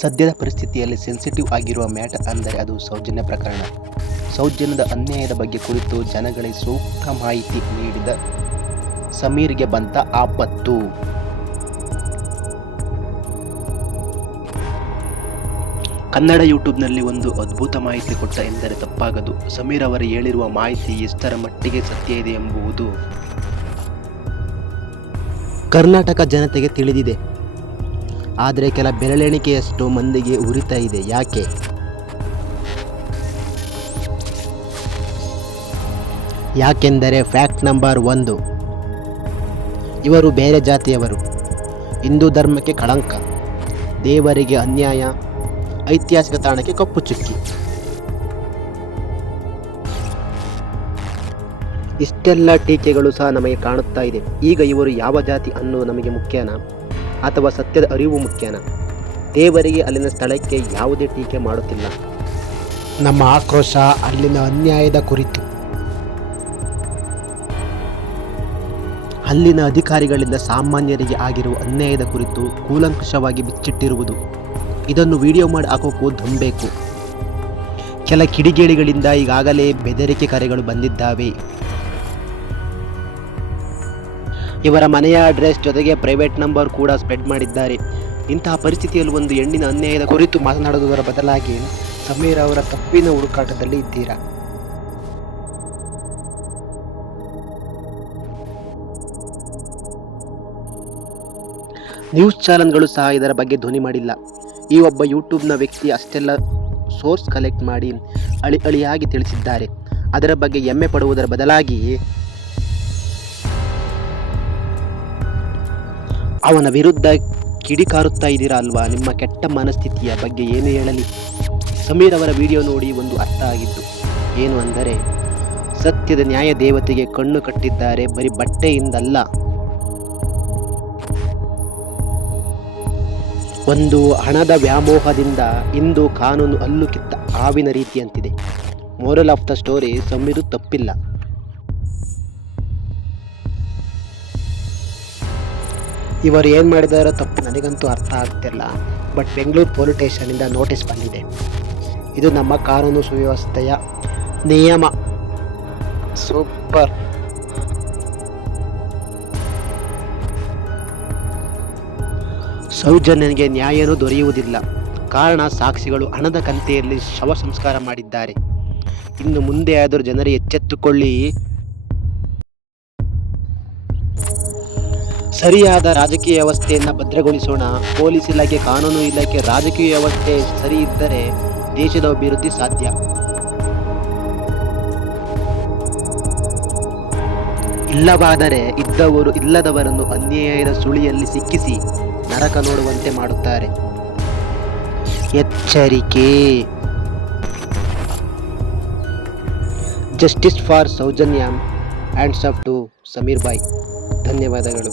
ಸದ್ಯದ ಪರಿಸ್ಥಿತಿಯಲ್ಲಿ ಸೆನ್ಸಿಟಿವ್ ಆಗಿರುವ ಮ್ಯಾಟರ್ ಅಂದರೆ ಅದು ಸೌಜನ್ಯ ಪ್ರಕರಣ. ಸೌಜನ್ಯದ ಅನ್ಯಾಯದ ಬಗ್ಗೆ ಕುರಿತು ಜನಗಳಿಗೆ ಸೂಕ್ತ ಮಾಹಿತಿ ನೀಡಿದ ಸಮೀರ್ಗೆ ಬಂತ ಆಪತ್ತು. ಕನ್ನಡ ಯೂಟ್ಯೂಬ್ನಲ್ಲಿ ಒಂದು ಅದ್ಭುತ ಮಾಹಿತಿ ಕೊಟ್ಟ ಎಂದರೆ ತಪ್ಪಾಗದು. ಸಮೀರ್ ಅವರು ಹೇಳಿರುವ ಮಾಹಿತಿ ಎಷ್ಟರ ಮಟ್ಟಿಗೆ ಸತ್ಯ ಇದೆ ಎಂಬುದು ಕರ್ನಾಟಕ ಜನತೆಗೆ ತಿಳಿದಿದೆ. ಆದರೆ ಕೆಲ ಬೆರಳೆಣಿಕೆಯಷ್ಟು ಮಂದಿಗೆ ಉರಿತಾ ಇದೆ. ಯಾಕೆ? ಯಾಕೆಂದರೆ ಫ್ಯಾಕ್ಟ್ ನಂಬರ್ 1, ಇವರು ಬೇರೆ ಜಾತಿಯವರು, ಹಿಂದೂ ಧರ್ಮಕ್ಕೆ ಕಳಂಕ, ದೇವರಿಗೆ ಅನ್ಯಾಯ, ಐತಿಹಾಸಿಕ ತಾಣಕ್ಕೆ ಕಪ್ಪು ಚುಕ್ಕಿ. ಇಷ್ಟೆಲ್ಲ ಟೀಕೆಗಳು ಸಹ ನಮಗೆ ಕಾಣುತ್ತಾ ಇದೆ. ಈಗ ಇವರು ಯಾವ ಜಾತಿ ಅನ್ನೋದು ನಮಗೆ ಮುಖ್ಯನಾ ಅಥವಾ ಸತ್ಯದ ಅರಿವು ಮುಖ್ಯನಾ? ದೇವರಿಗೆ ಅಲ್ಲಿನ ಸ್ಥಳಕ್ಕೆ ಯಾವುದೇ ಟೀಕೆ ಮಾಡುತ್ತಿಲ್ಲ. ನಮ್ಮ ಆಕ್ರೋಶ ಅಲ್ಲಿನ ಅನ್ಯಾಯದ ಕುರಿತು. ಅಲ್ಲಿನ ಅಧಿಕಾರಿಗಳಿಂದ ಸಾಮಾನ್ಯರಿಗೆ ಆಗಿರುವ ಅನ್ಯಾಯದ ಕುರಿತು ಕೂಲಂಕಷವಾಗಿ ಬಿಚ್ಚಿಟ್ಟಿರುವುದು. ಇದನ್ನು ವಿಡಿಯೋ ಮಾಡಿ ಹಾಕೋಕ್ಕೂ ದಮ್ಬೇಕು. ಕೆಲ ಕಿಡಿಗೇಡಿಗಳಿಂದ ಈಗಾಗಲೇ ಬೆದರಿಕೆ ಕರೆಗಳು ಬಂದಿದ್ದಾವೆ. ಇವರ ಮನೆಯ ಅಡ್ರೆಸ್ ಜೊತೆಗೆ ಪ್ರೈವೇಟ್ ನಂಬರ್ ಕೂಡ ಸ್ಪ್ರೆಡ್ ಮಾಡಿದ್ದಾರೆ. ಇಂತಹ ಪರಿಸ್ಥಿತಿಯಲ್ಲಿ ಒಂದು ಹೆಣ್ಣಿನ ಅನ್ಯಾಯದ ಕುರಿತು ಮಾತನಾಡುವುದರ ಬದಲಾಗಿ ಸಮೀರ್ ಅವರ ತಪ್ಪಿನ ಹುಡುಕಾಟದಲ್ಲಿ ಇದ್ದೀರಾ? ನ್ಯೂಸ್ ಚಾನೆಲ್ಗಳು ಸಹ ಇದರ ಬಗ್ಗೆ ಧ್ವನಿ ಮಾಡಿಲ್ಲ. ಈ ಒಬ್ಬ ಯೂಟ್ಯೂಬ್ನ ವ್ಯಕ್ತಿ ಅಷ್ಟೆಲ್ಲ ಸೋರ್ಸ್ ಕಲೆಕ್ಟ್ ಮಾಡಿ ಅಳಿಯಾಗಿ ತಿಳಿಸಿದ್ದಾರೆ. ಅದರ ಬಗ್ಗೆ ಹೆಮ್ಮೆ ಪಡುವುದರ ಬದಲಾಗಿ ಅವನ ವಿರುದ್ಧ ಕಿಡಿಕಾರುತ್ತಾ ಇದ್ದೀರಾ ಅಲ್ವಾ? ನಿಮ್ಮ ಕೆಟ್ಟ ಮನಸ್ಥಿತಿಯ ಬಗ್ಗೆ ಏನು ಹೇಳಲಿ? ಸಮೀರ್ ಅವರ ವಿಡಿಯೋ ನೋಡಿ ಒಂದು ಅರ್ಥ ಆಗಿದ್ದು ಏನು ಅಂದರೆ, ಸತ್ಯದ ನ್ಯಾಯ ದೇವತೆಗೆ ಕಣ್ಣು ಕಟ್ಟಿದ್ದಾರೆ. ಬರೀ ಬಟ್ಟೆಯಿಂದಲ್ಲ, ಒಂದು ಹಣದ ವ್ಯಾಮೋಹದಿಂದ ಇಂದು ಕಾನೂನು ಹಲ್ಲು ಕಿತ್ತ ಹಾವಿನ ರೀತಿಯಂತಿದೆ. Moral of the story, Sameer ತಪ್ಪಿಲ್ಲ. ಇವರು ಏನು ಮಾಡಿದಾರೋ ತಪ್ಪು ನನಗಂತೂ ಅರ್ಥ ಆಗ್ತಿಲ್ಲ. ಬಟ್ ಬೆಂಗಳೂರು ಪೊಲೀಸ್ ಸ್ಟೇಷನಿಂದ ನೋಟಿಸ್ ಬಂದಿದೆ. ಇದು ನಮ್ಮ ಕಾನೂನು ಸುವ್ಯವಸ್ಥೆಯ ನಿಯಮ. ಸೂಪರ್. ಸೌಜನ್ಯನಿಗೆ ನ್ಯಾಯನೂ ದೊರೆಯುವುದಿಲ್ಲ. ಕಾರಣ, ಸಾಕ್ಷಿಗಳು ಹಣದ ಕಂತೆಯಲ್ಲಿ ಶವ ಸಂಸ್ಕಾರ ಮಾಡಿದ್ದಾರೆ. ಇನ್ನು ಮುಂದೆ ಆದರೂ ಜನರು ಎಚ್ಚೆತ್ತುಕೊಳ್ಳಿ. ಸರಿಯಾದ ರಾಜಕೀಯ ವ್ಯವಸ್ಥೆಯನ್ನು ಭದ್ರಗೊಳಿಸೋಣ. ಪೊಲೀಸ್ ಇಲಾಖೆ, ಕಾನೂನು ಇಲಾಖೆ, ರಾಜಕೀಯ ವ್ಯವಸ್ಥೆ ಸರಿ ಇದ್ದರೆ ದೇಶದ ಅಭಿವೃದ್ಧಿ ಸಾಧ್ಯ. ಇಲ್ಲವಾದರೆ ಇದ್ದವರು ಇಲ್ಲದವರನ್ನು ಅನ್ಯಾಯದ ಸುಳಿಯಲ್ಲಿ ಸಿಕ್ಕಿಸಿ ನರಕ ನೋಡುವಂತೆ ಮಾಡುತ್ತಾರೆ. ಎಚ್ಚರಿಕೆ. Justice for Soujanya. Hands off to Sameer ಬಾಯ್. ಧನ್ಯವಾದಗಳು.